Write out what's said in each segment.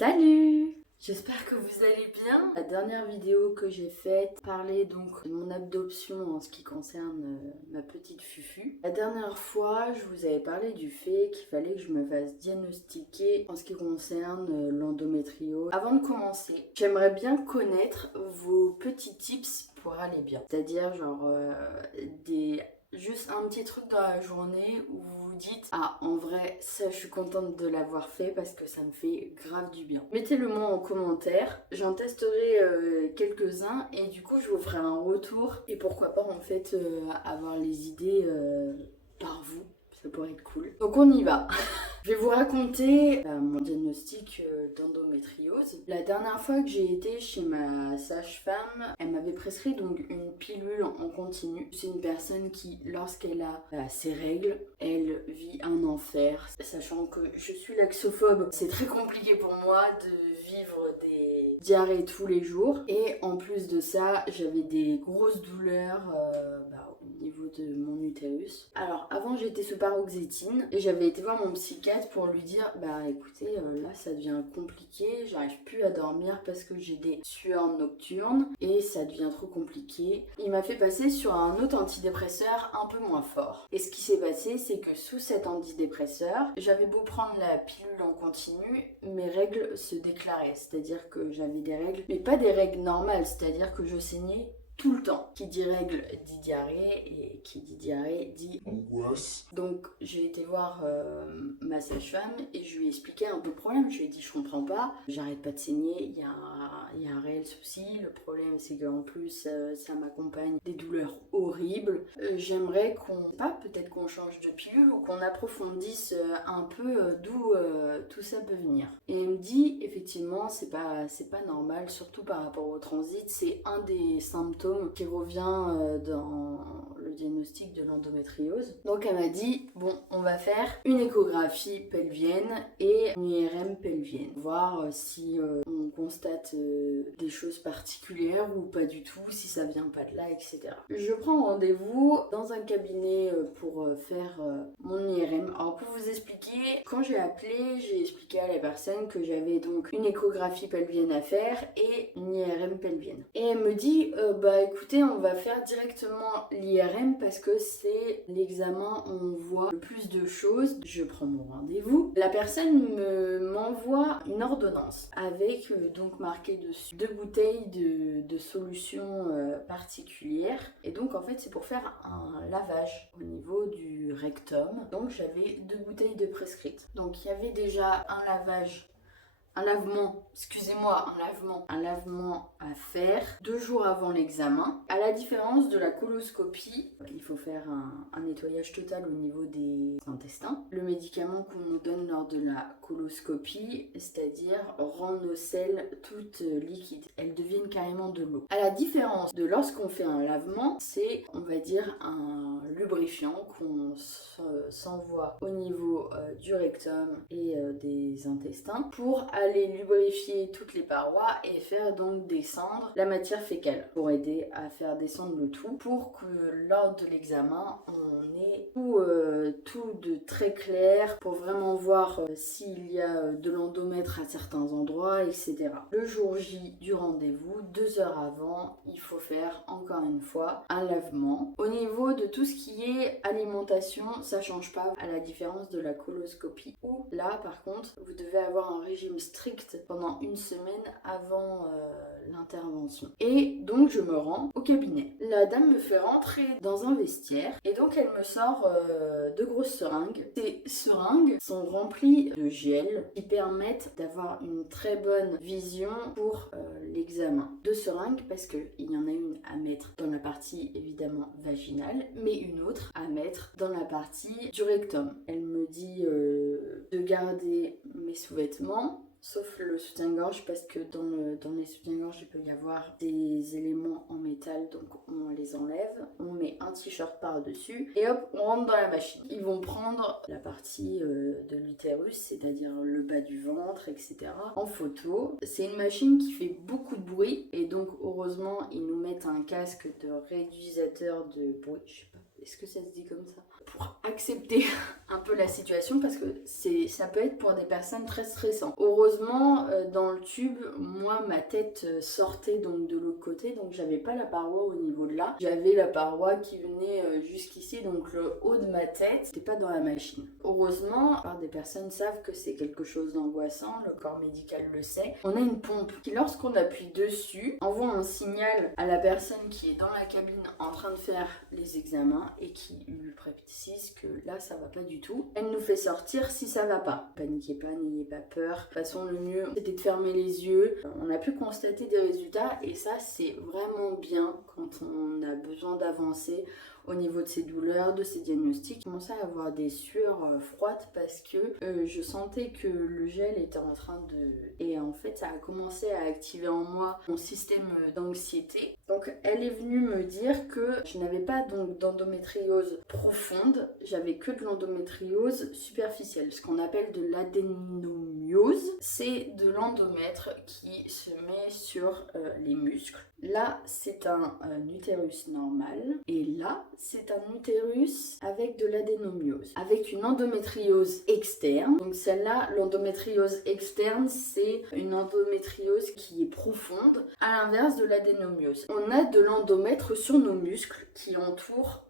Salut! J'espère que vous allez bien. La dernière vidéo que j'ai faite parlait donc de mon adoption en ce qui concerne ma petite Fufu. La dernière fois, je vous avais parlé du fait qu'il fallait que je me fasse diagnostiquer en ce qui concerne l'endométriose. Avant de commencer, j'aimerais bien connaître vos petits tips pour aller bien. C'est-à-dire juste un petit truc dans la journée où vous vous dites ah, en vrai, ça je suis contente de l'avoir fait parce que ça me fait grave du bien. Mettez-le moi en commentaire, j'en testerai quelques-uns et du coup je vous ferai un retour et pourquoi pas en fait avoir les idées par vous, ça pourrait être cool. Donc on y va. Je vais vous raconter mon diagnostic d'endométriose. La dernière fois que j'ai été chez ma sage-femme, elle m'avait prescrit donc une pilule en continu. C'est une personne qui, lorsqu'elle a ses règles, elle vit un enfer. Sachant que je suis laxophobe, c'est très compliqué pour moi de vivre des diarrhées tous les jours. Et en plus de ça, j'avais des grosses douleurs au niveau de mon utérus. Alors avant j'étais sous paroxétine et j'avais été voir mon psychiatre pour lui dire bah écoutez là ça devient compliqué, j'arrive plus à dormir parce que j'ai des sueurs nocturnes et ça devient trop compliqué. Il m'a fait passer sur un autre antidépresseur un peu moins fort. Et ce qui s'est passé c'est que sous cet antidépresseur, j'avais beau prendre la pilule en continu, mes règles se déclaraient, c'est-à-dire que j'avais des règles, mais pas des règles normales, c'est-à-dire que je saignais tout le temps. Qui dit règle dit diarrhée et qui dit diarrhée dit angoisse. Donc j'ai été voir ma sage-femme et je lui ai expliqué un peu le problème. Je lui ai dit je comprends pas, j'arrête pas de saigner, il y a un réel souci. Le problème c'est qu'en plus ça m'accompagne des douleurs horribles. J'aimerais peut-être qu'on change de pilule ou qu'on approfondisse un peu d'où tout ça peut venir. Et elle me dit effectivement c'est pas normal, surtout par rapport au transit, c'est un des symptômes qui revient dans le diagnostic de l'endométriose. Donc elle m'a dit bon on va faire une échographie pelvienne et une IRM pelvienne, voir si on constate des choses particulières ou pas du tout, si ça vient pas de là, etc. Je prends rendez-vous dans un cabinet pour faire mon IRM. Alors pour vous expliquer, quand j'ai appelé, j'ai expliqué à la personne que j'avais donc une échographie pelvienne à faire et une IRM pelvienne. Et elle me dit écoutez, on va faire directement l'IRM parce que c'est l'examen où on voit le plus de choses. Je prends mon rendez-vous. La personne m'envoie une ordonnance avec donc marqué dessus 2 bouteilles de solutions particulières. Et donc en fait c'est pour faire un lavage au niveau du rectum. Donc j'avais 2 bouteilles de prescrites. Donc il y avait déjà un lavement à faire 2 jours avant l'examen. À la différence de la coloscopie, il faut faire un nettoyage total au niveau des intestins. Le médicament qu'on nous donne lors de la coloscopie, c'est-à-dire rend nos selles toutes liquides. Elles deviennent carrément de l'eau. À la différence de lorsqu'on fait un lavement, c'est, on va dire, un lubrifiant qu'on s'envoie au niveau du rectum et des intestins pour aller lubrifier toutes les parois et faire donc descendre la matière fécale pour aider à faire descendre le tout pour que lors de l'examen on ait tout de très clair pour vraiment voir s'il y a de l'endomètre à certains endroits, etc. Le jour J du rendez-vous, 2 heures avant, il faut faire encore une fois un lavement. Au niveau de tout ce qui est alimentation, ça change pas à la différence de la coloscopie où là par contre vous devez avoir un régime strict pendant 1 semaine avant l'intervention. Et donc je me rends au cabinet. La dame me fait rentrer dans un vestiaire et donc elle me sort 2 grosses seringues. Ces seringues sont remplies de gel qui permettent d'avoir une très bonne vision pour l'examen. 2 seringues parce qu'il y en a une à mettre dans la partie évidemment vaginale mais une autre à mettre dans la partie du rectum. Elle me dit de garder mes sous-vêtements sauf le soutien-gorge parce que dans les soutiens-gorge il peut y avoir des éléments en métal, donc on les enlève, on met un t-shirt par-dessus et hop on rentre dans la machine. Ils vont prendre la partie de l'utérus, c'est-à-dire le bas du ventre, etc. en photo. C'est une machine qui fait beaucoup de bruit et donc heureusement ils nous mettent un casque de réduisateur de bruit, je sais pas, est-ce que ça se dit comme ça, pour accepter un peu la situation parce que ça peut être pour des personnes très stressantes. Heureusement, dans le tube, moi, ma tête sortait donc de l'autre côté, donc j'avais pas la paroi au niveau de là. J'avais la paroi qui venait jusqu'ici, donc le haut de ma tête, c'était pas dans la machine. Heureusement, la plupart des personnes savent que c'est quelque chose d'angoissant, le corps médical le sait. On a une pompe qui, lorsqu'on appuie dessus, envoie un signal à la personne qui est dans la cabine en train de faire les examens et qui lui précise que là, ça va pas du tout. Elle nous fait sortir si ça va pas. Paniquez pas, n'ayez pas peur. De toute façon, le mieux, c'était de fermer les yeux. On a pu constater des résultats et ça, c'est vraiment bien quand on a besoin d'avancer au niveau de ses douleurs, de ses diagnostics. Je commençais à avoir des sueurs froides parce que je sentais que le gel était en train de... Et en fait, ça a commencé à activer en moi mon système d'anxiété. Donc, elle est venue me dire que je n'avais pas donc d'endométriose profonde, j'avais que de l'endométriose superficielle, ce qu'on appelle de l'adénomiose. C'est de l'endomètre qui se met sur les muscles. Là, c'est un utérus normal et là, c'est un utérus avec de l'adénomiose, avec une endométriose externe. Donc celle-là, l'endométriose externe, c'est une endométriose qui est profonde, à l'inverse de l'adénomiose. On a de l'endomètre sur nos muscles qui entourent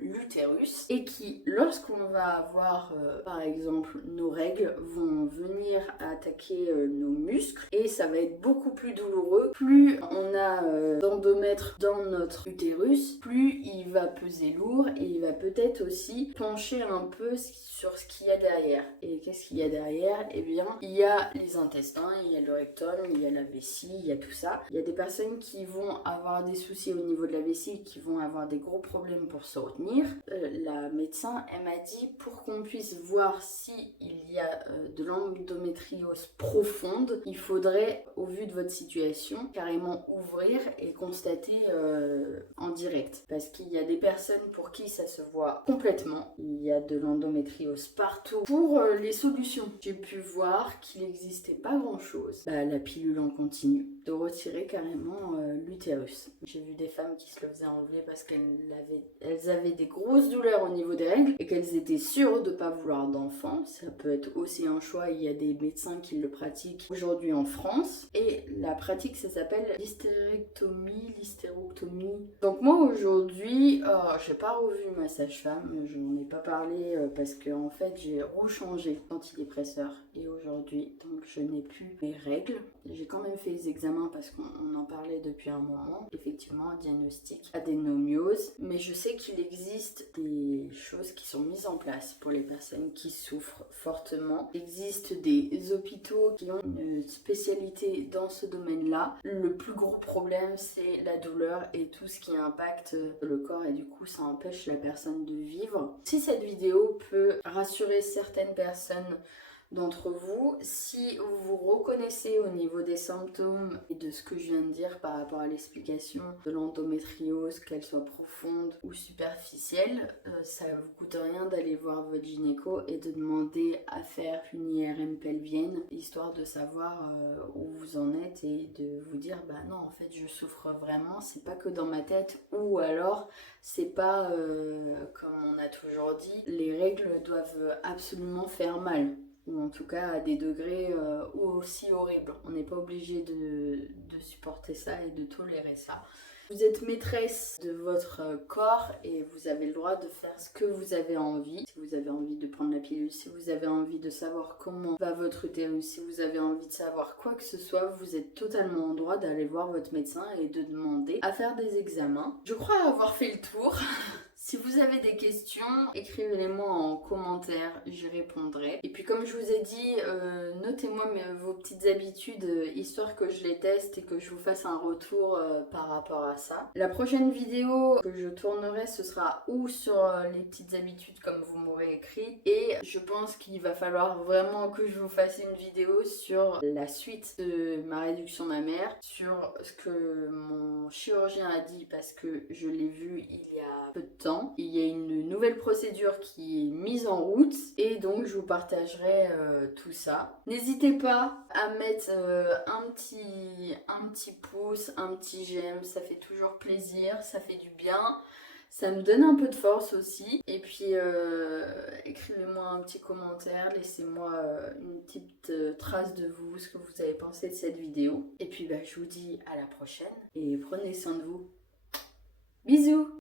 l'utérus et qui, lorsqu'on va avoir, par exemple, nos règles, vont venir attaquer nos muscles et ça va être beaucoup plus douloureux. Plus on a d'endomètre dans notre utérus, plus il va peser lourd et il va peut-être aussi pencher un peu sur ce qu'il y a derrière. Et qu'est-ce qu'il y a derrière? Eh bien, il y a les intestins, il y a le rectum, il y a la vessie, il y a tout ça. Il y a des personnes qui vont avoir des soucis au niveau de la vessie, qui vont avoir des gros problèmes pour se retenir. La médecin, elle m'a dit, pour qu'on puisse voir si il y a de l'endométriose profonde, il faudrait, au vu de votre situation, carrément ouvrir et constater en direct. Parce qu'il y a des personnes pour qui ça se voit complètement. Il y a de l'endométriose partout. Pour les solutions, j'ai pu voir qu'il n'existait pas grand-chose. La pilule en continu, de retirer carrément l'utérus. J'ai vu des femmes qui se le faisaient enlever parce qu'elles avaient des grosses douleurs au niveau des règles et qu'elles étaient sûres de ne pas vouloir d'enfants. Ça peut être aussi un choix, il y a des médecins qui le pratiquent aujourd'hui en France. Et la pratique, ça s'appelle l'hystérectomie. Donc moi aujourd'hui, j'ai pas revu ma sage-femme, je n'en ai pas parlé parce que en fait j'ai rechangé d'antidépresseur et aujourd'hui donc je n'ai plus mes règles. J'ai quand même fait les examens parce qu'on en parlait depuis un moment. Effectivement, diagnostic adénomiose, mais je sais qu'il existe des choses qui sont mises en place pour les personnes qui souffrent fortement. Il existe des hôpitaux qui ont une spécialité dans ce domaine-là. Le plus gros problème, c'est la douleur et tout ce qui impacte le corps et du coup, ça empêche la personne de vivre. Si cette vidéo peut rassurer certaines personnes d'entre vous, si vous vous reconnaissez au niveau des symptômes et de ce que je viens de dire par rapport à l'explication de l'endométriose, qu'elle soit profonde ou superficielle, ça ne vous coûte rien d'aller voir votre gynéco et de demander à faire une IRM pelvienne, histoire de savoir où vous en êtes et de vous dire bah non, en fait je souffre vraiment, c'est pas que dans ma tête, ou alors c'est pas comme on a toujours dit, les règles doivent absolument faire mal, ou en tout cas à des degrés aussi horribles. On n'est pas obligé de supporter ça et de tolérer ça. Vous êtes maîtresse de votre corps et vous avez le droit de faire ce que vous avez envie. Si vous avez envie de prendre la pilule, si vous avez envie de savoir comment va votre utérus, si vous avez envie de savoir quoi que ce soit, vous êtes totalement en droit d'aller voir votre médecin et de demander à faire des examens. Je crois avoir fait le tour. Si vous avez des questions, écrivez-les-moi en commentaire, j'y répondrai. Et puis comme je vous ai dit, notez-moi vos petites habitudes, histoire que je les teste et que je vous fasse un retour par rapport à ça. La prochaine vidéo que je tournerai, ce sera ou sur les petites habitudes comme vous m'aurez écrit. Et je pense qu'il va falloir vraiment que je vous fasse une vidéo sur la suite de ma réduction mammaire, sur ce que mon chirurgien a dit parce que je l'ai vu il y a peu de temps. Il y a une nouvelle procédure qui est mise en route et donc je vous partagerai tout ça. N'hésitez pas à mettre un petit pouce, un petit j'aime, ça fait toujours plaisir, ça fait du bien. Ça me donne un peu de force aussi. Et puis écrivez-moi un petit commentaire, laissez-moi une petite trace de vous, ce que vous avez pensé de cette vidéo. Et puis je vous dis à la prochaine et prenez soin de vous. Bisous!